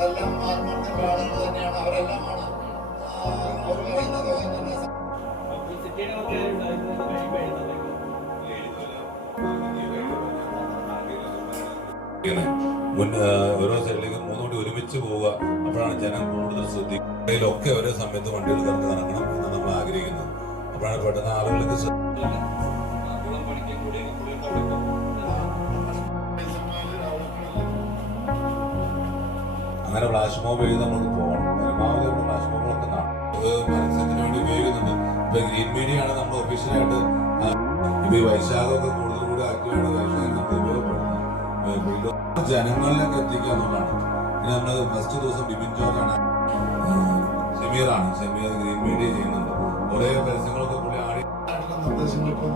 അതെല്ലാം ആത്മാർത്ഥങ്ങളാണെന്ന് തന്നെയാണ് ഓരോ സൈഡിലേക്ക് മൂന്നുകൂടി ഒരുമിച്ച് പോവുക. അപ്പോഴാണ് ജനം കൂടുതൽ ശ്രദ്ധിക്കുകയിലൊക്കെ ഒരേ സമയത്ത് വണ്ടികൾ കറന്ന് എന്ന് നമ്മൾ ആഗ്രഹിക്കുന്നത്. അപ്പോഴാണ് പെട്ടെന്ന് ആളുകൾക്ക് ശ്രദ്ധിക്കുന്നത് അങ്ങനെ ഫ്ലാഷ് മോബ് ചെയ്ത് നമ്മൾ പോകണം. പരമാവധി നമ്മൾ ഫ്ലാഷ് മോബുകളൊക്കെ പരസ്യത്തിന് വേണ്ടി ഉപയോഗിക്കുന്നുണ്ട്. ഇപ്പൊ ഗ്രീൻ മീഡിയ നമ്മൾ ഒഫീഷ്യലായിട്ട് ഇപ്പൊ ഈ വൈശാഖമൊക്കെ കൂടുതൽ കൂടി ആക്റ്റീവായിട്ട് വൈശാഖം നമ്മൾ ഉപയോഗപ്പെടുന്നത് ജനങ്ങളിലേക്ക് എത്തിക്കുക എന്നുള്ളതാണ്. പിന്നെ നമ്മൾ ഫസ്റ്റ് ദിവസം ബിബിൻ ജോർജാണ്. സെമീറാണ് സെമീർ ഗ്രീൻ മീഡിയ ചെയ്യുന്നുണ്ട്. കുറെ പരസ്യങ്ങളൊക്കെ കൂടി ആടി നിർദ്ദേശങ്ങളൊക്കെ